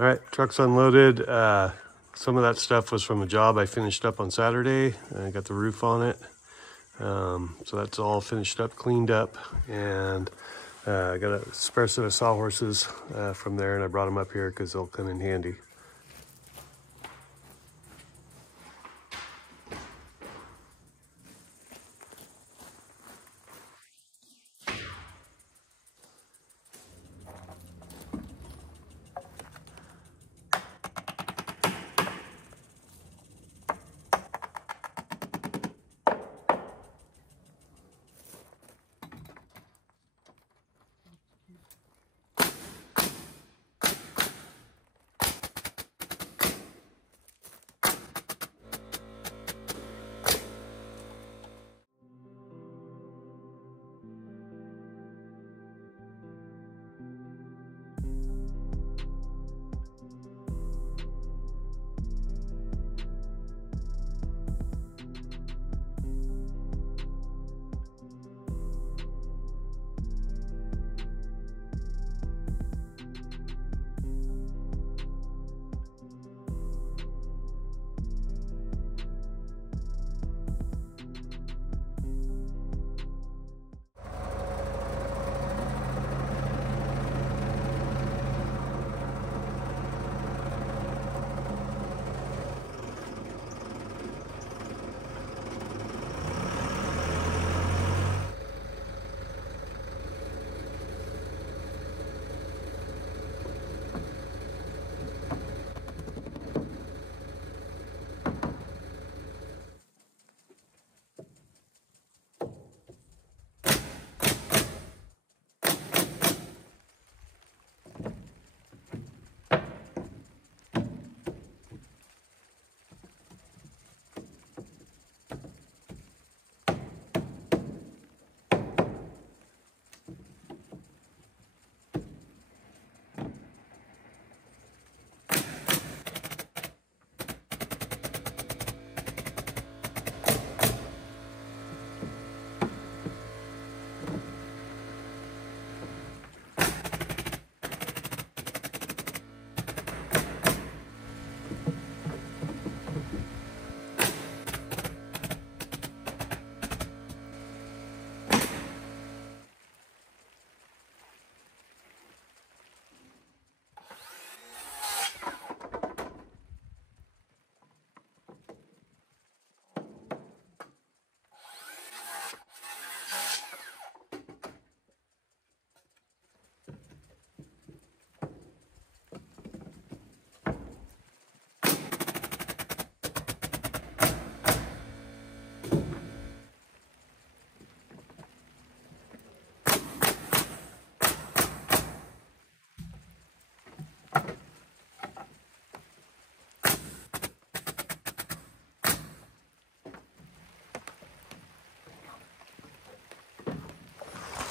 All right, truck's unloaded. Some of that stuff was from a job I finished up on Saturday. I got the roof on it. So that's all finished up, cleaned up, and I got a spare set of sawhorses from there, and I brought them up here because they'll come in handy.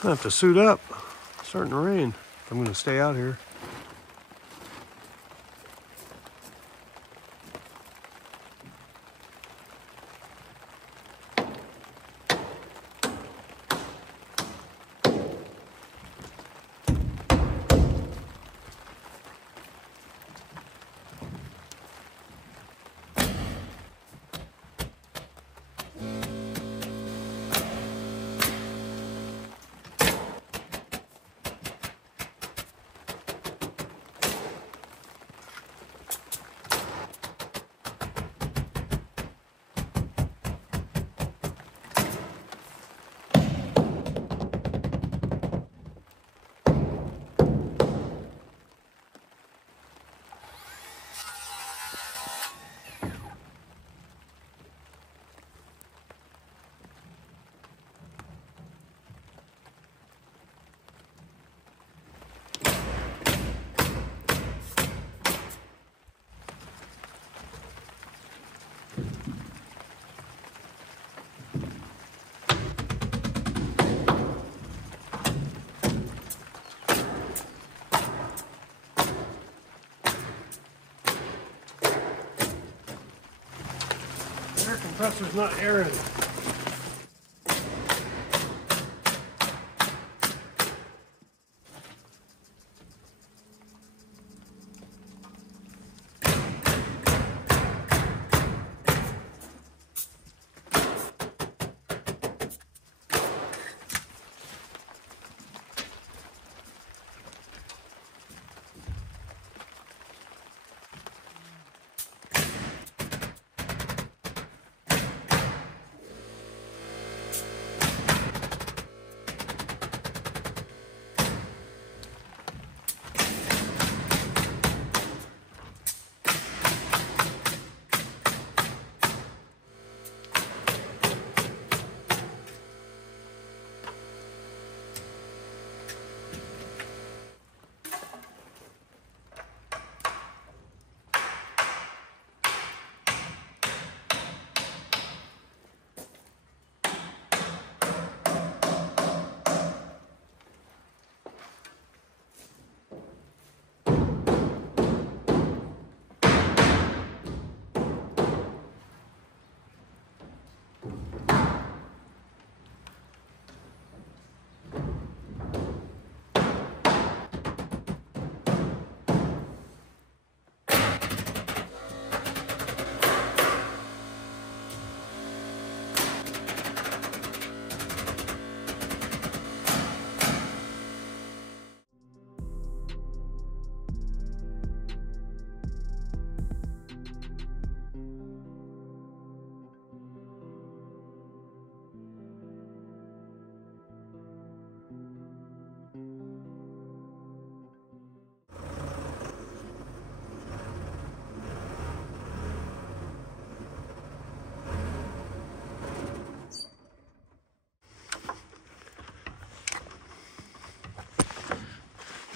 I have to suit up. It's starting to rain. I'm going to stay out here. Air compressor's not airing.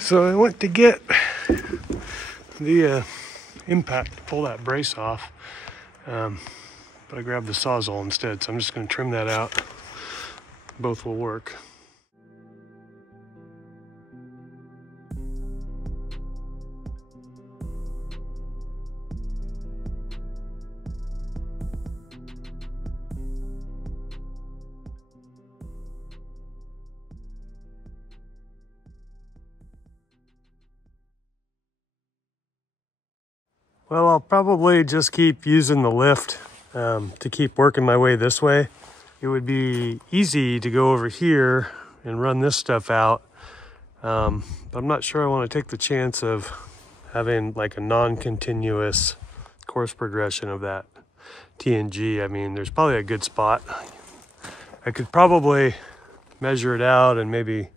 So I went to get the impact to pull that brace off, but I grabbed the Sawzall instead, so I'm just going to trim that out. Both will work. Well, I'll probably just keep using the lift to keep working my way this way. It would be easy to go over here and run this stuff out, but I'm not sure I want to take the chance of having like a non-continuous course progression of that TNG. I mean, there's probably a good spot. I could probably measure it out and maybe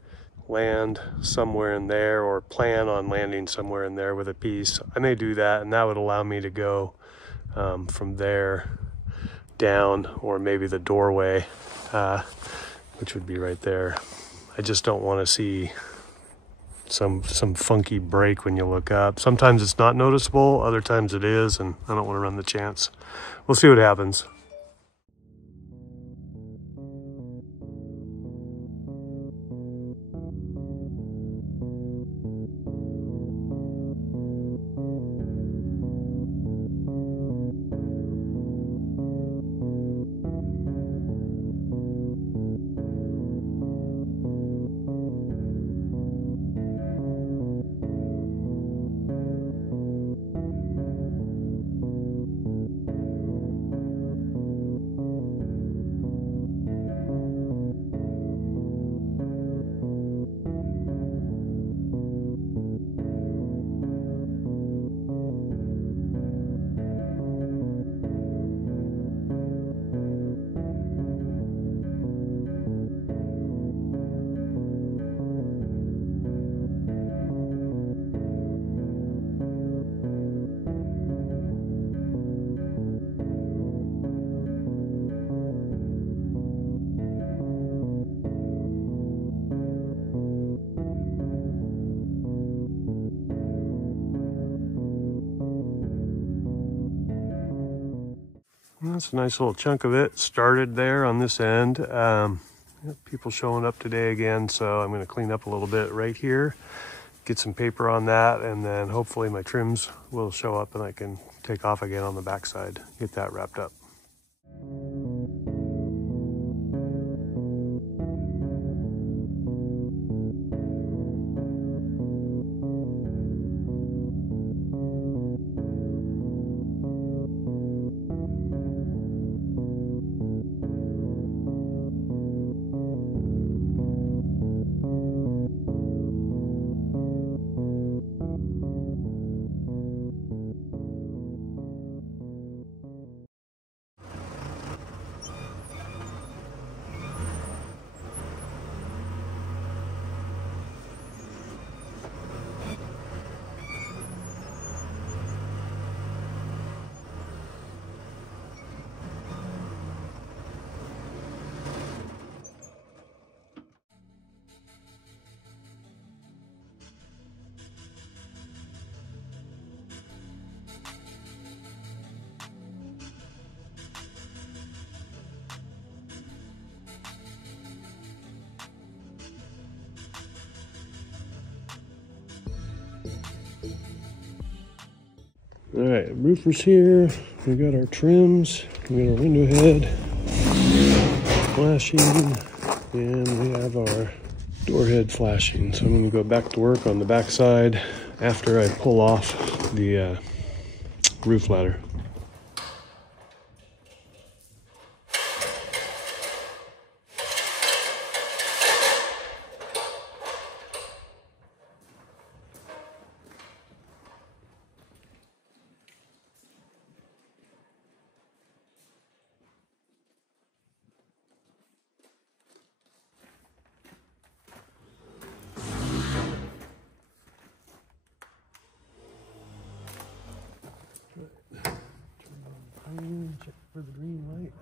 land somewhere in there, or plan on landing somewhere in there with a piece. I may do that, and that would allow me to go from there down, or maybe the doorway, which would be right there. I just don't want to see some funky break when you look up. Sometimes it's not noticeable, other times it is, and I don't want to run the chance. We'll see what happens. That's a nice little chunk of it started there on this end. People showing up today again, so I'm going to clean up a little bit right here, get some paper on that, and then hopefully my trims will show up and I can take off again on the backside, get that wrapped up. All right, roofer's here. We got our trims, we got our window head. flashing, and we have our door head flashing. So I'm going to go back to work on the back side after I pull off the roof ladder. Check for the green light.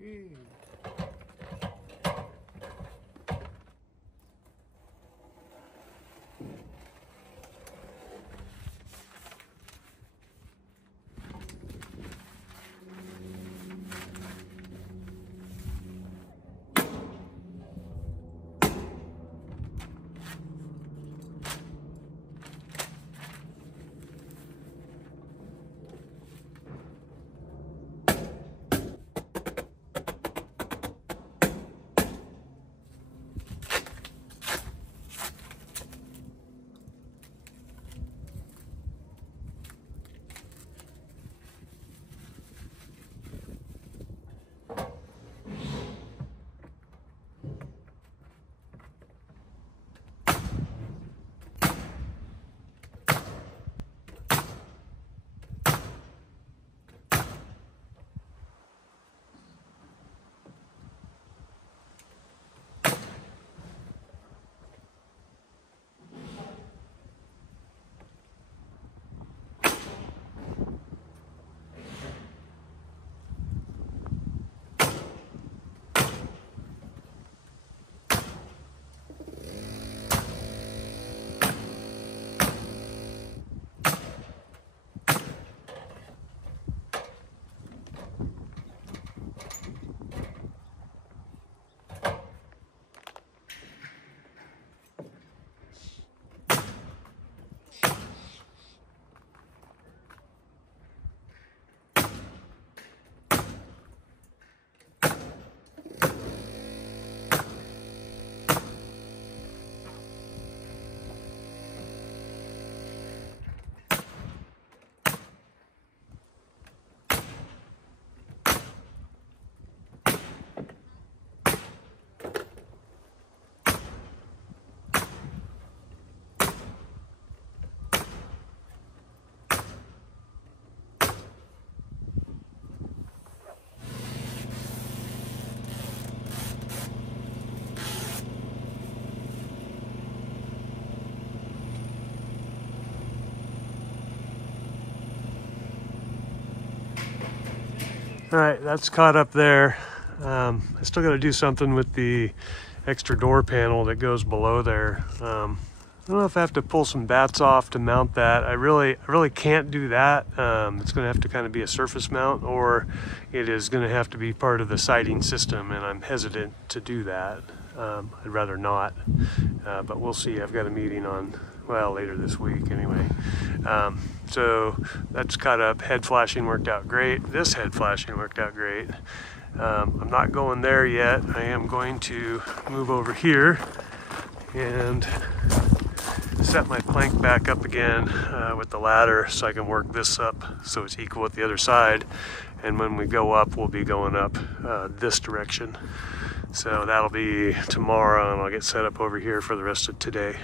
Okay. All right, that's caught up there. I still got to do something with the extra door panel that goes below there. I don't know if I have to pull some bats off to mount that. I really can't do that. It's going to have to kind of be a surface mount, or it is going to have to be part of the siding system, and I'm hesitant to do that. I'd rather not, but we'll see. I've got a meeting on, well, later this week anyway. So that's caught up. Head flashing worked out great. This head flashing worked out great. I'm not going there yet. I am going to move over here and set my plank back up again with the ladder so I can work this up so it's equal with the other side. And when we go up, we'll be going up this direction. So that'll be tomorrow, and I'll get set up over here for the rest of today.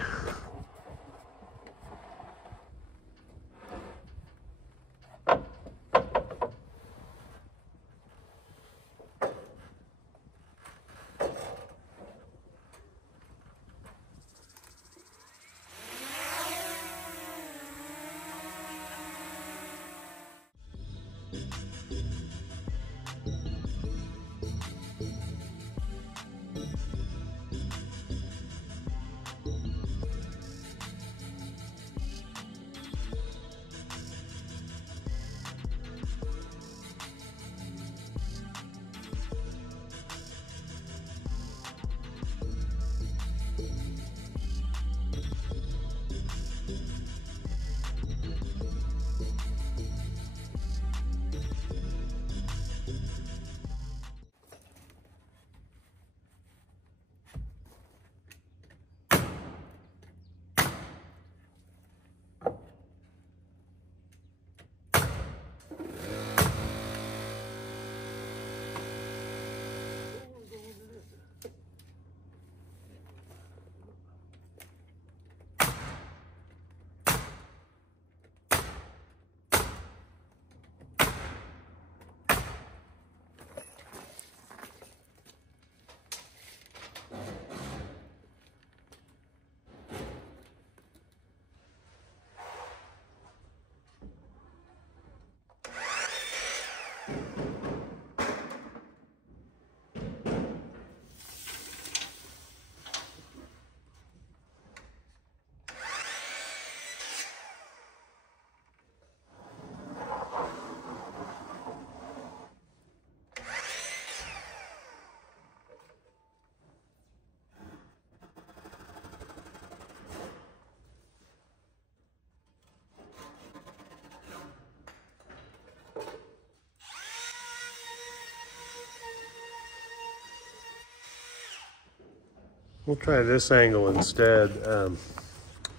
We'll try this angle instead. I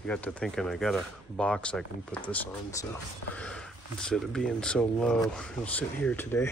got to thinking I got a box I can put this on, so instead of being so low, it'll sit here today.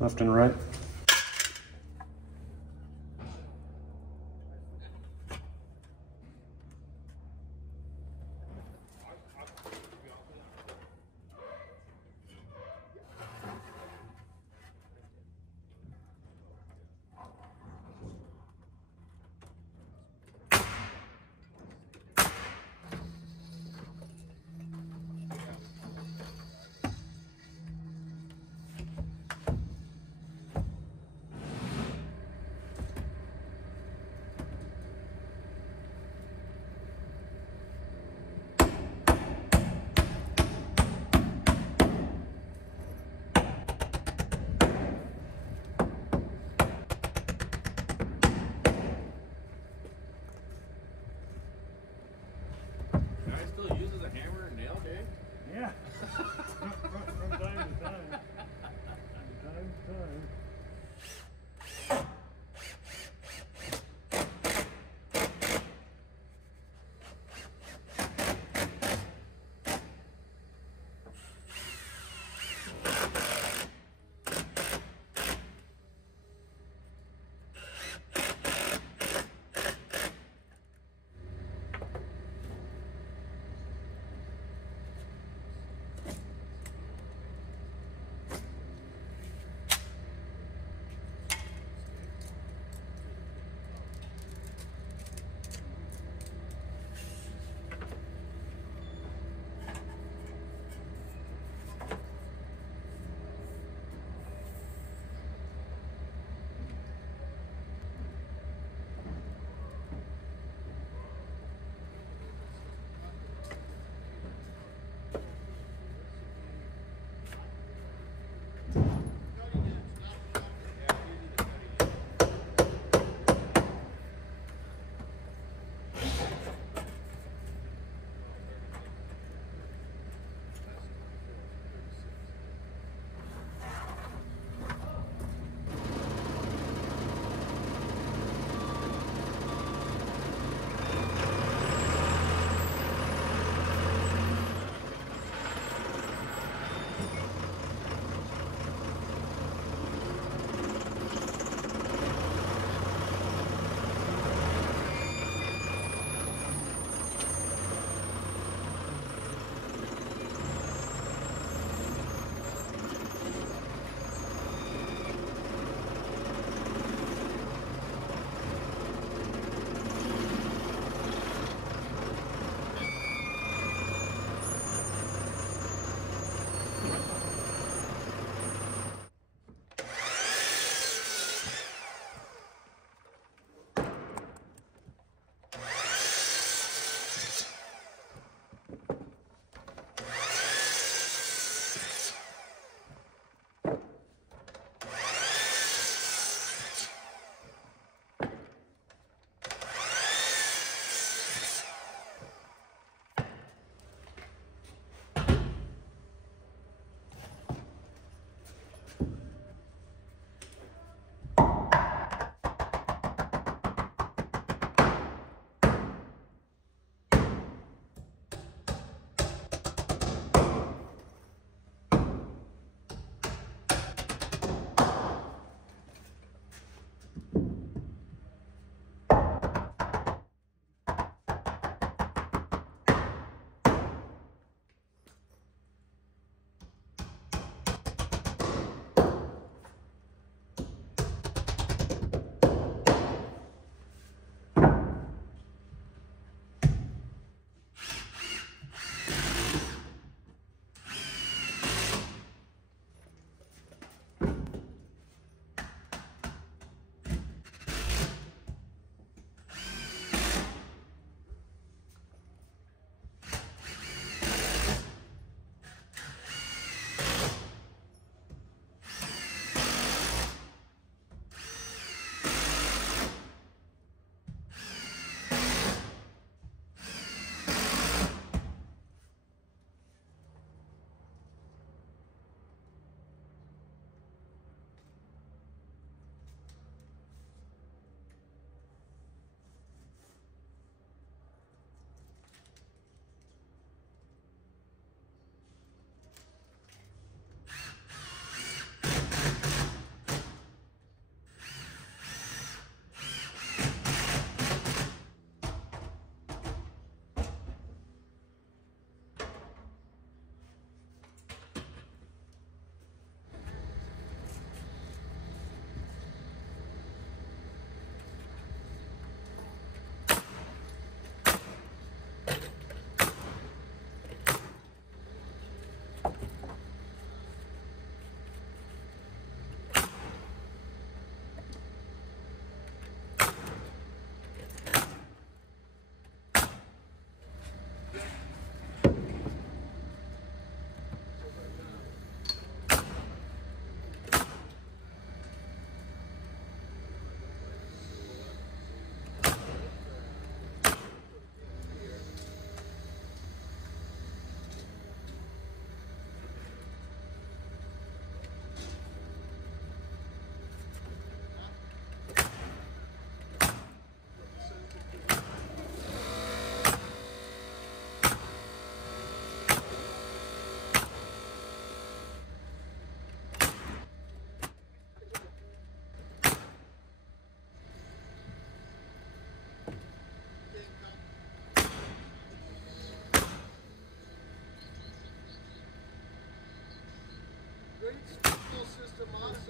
Left and right.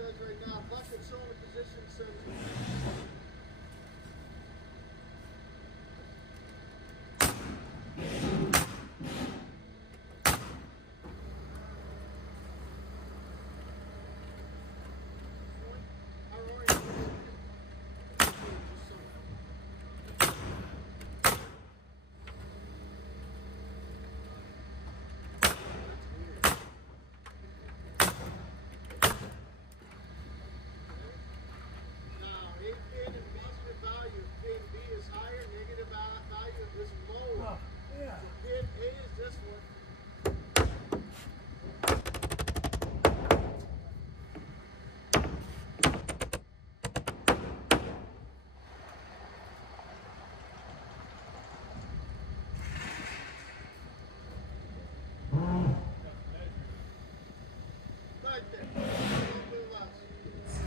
says right now. Bucket solar position sensor.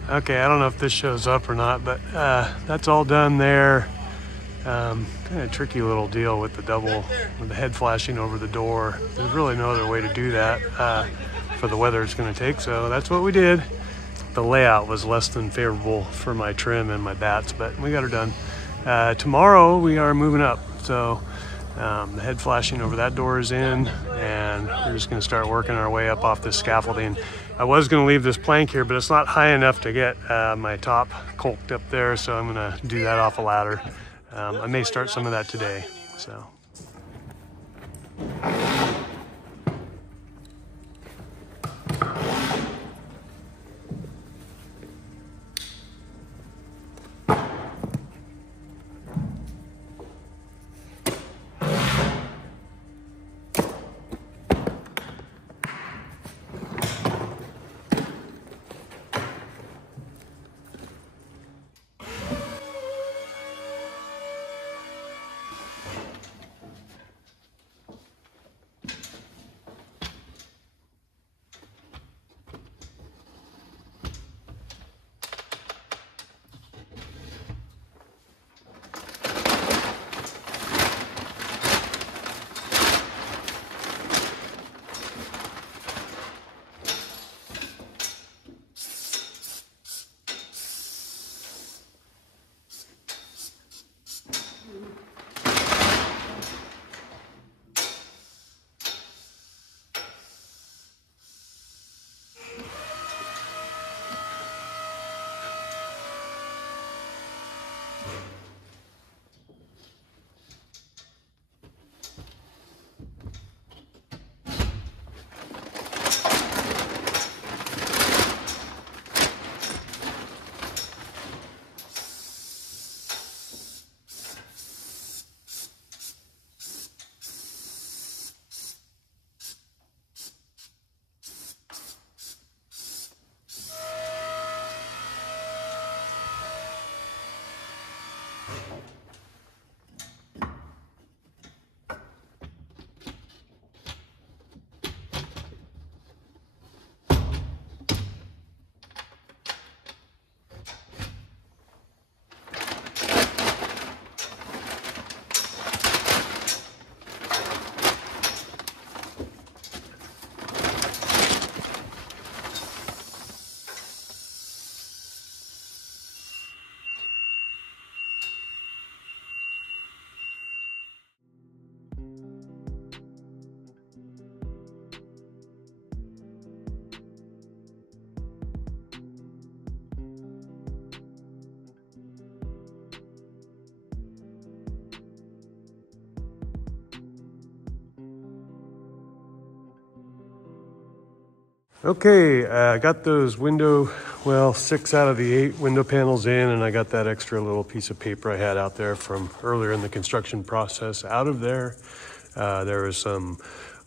Okay, I don't know if this shows up or not, but that's all done there. Kind of tricky little deal with with the head flashing over the door. There's really no other way to do that for the weather it's going to take, so that's what we did. The layout was less than favorable for my trim and my bats, but we got her done. Tomorrow we are moving up, so the head flashing over that door is in, and we're just going to start working our way up off this scaffolding. I was going to leave this plank here, but it's not high enough to get my top caulked up there, so I'm going to do that off a ladder. I may start some of that today. So. Okay, I got those 6 out of the 8 window panels in, and I got that extra little piece of paper I had out there from earlier in the construction process out of there. There was some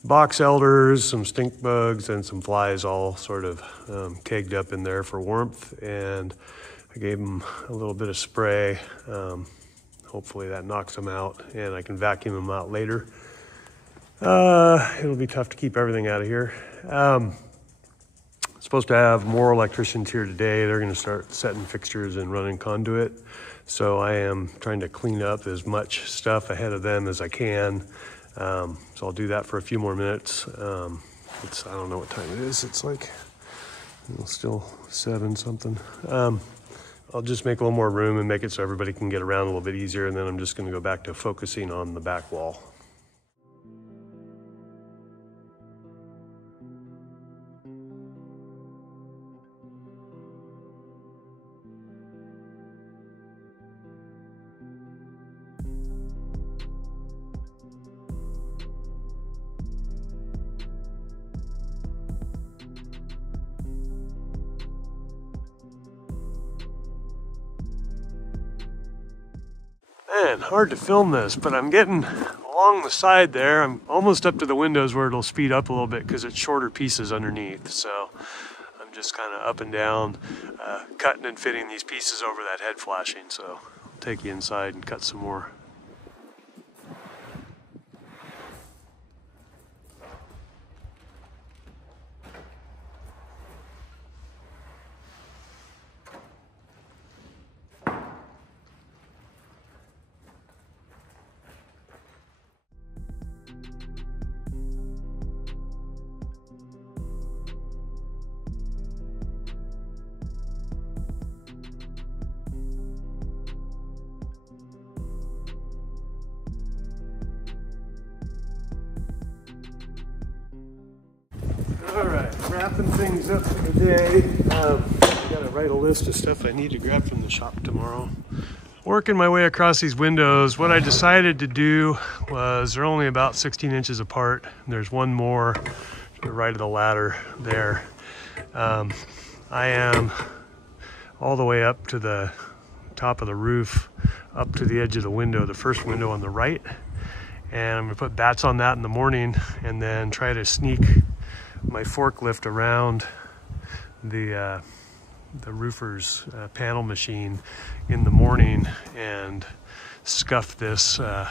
box elders, some stink bugs, and some flies all sort of kegged up in there for warmth, and I gave them a little bit of spray. Hopefully that knocks them out, and I can vacuum them out later. It'll be tough to keep everything out of here. Supposed to have more electricians here today. They're going to start setting fixtures and running conduit. So I am trying to clean up as much stuff ahead of them as I can. So I'll do that for a few more minutes. I don't know what time it is. It's like It's still 7 something. I'll just make a little more room and make it so everybody can get around a little bit easier, and then I'm just gonna go back to focusing on the back wall. Man, hard to film this, but I'm getting along the side there. I'm almost up to the windows where it'll speed up a little bit because it's shorter pieces underneath. So I'm just kind of up and down, cutting and fitting these pieces over that head flashing. So I'll take you inside and cut some more. All right, wrapping things up for the day. I gotta write a list of stuff I need to grab from the shop tomorrow. Working my way across these windows, what I decided to do was they're only about 16 inches apart. There's one more to the right of the ladder there. I am all the way up to the top of the roof, up to the edge of the window, the first window on the right. And I'm gonna put bats on that in the morning and then try to sneak my forklift around the roofer's panel machine in the morning and scuff this. I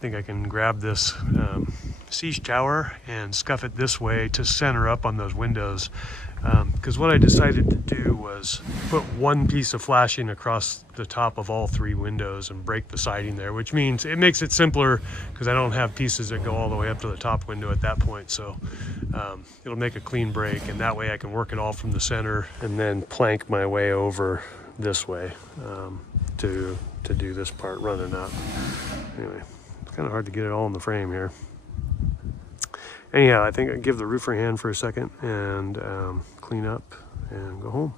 think I can grab this siege tower and scuff it this way to center up on those windows. Because what I decided to do was put one piece of flashing across the top of all 3 windows and break the siding there, which means it makes it simpler because I don't have pieces that go all the way up to the top window at that point. So it'll make a clean break, and that way I can work it all from the center and then plank my way over this way to do this part running up. Anyway, it's kind of hard to get it all in the frame here. Anyhow, I think I'll give the roofer a hand for a second and clean up and go home.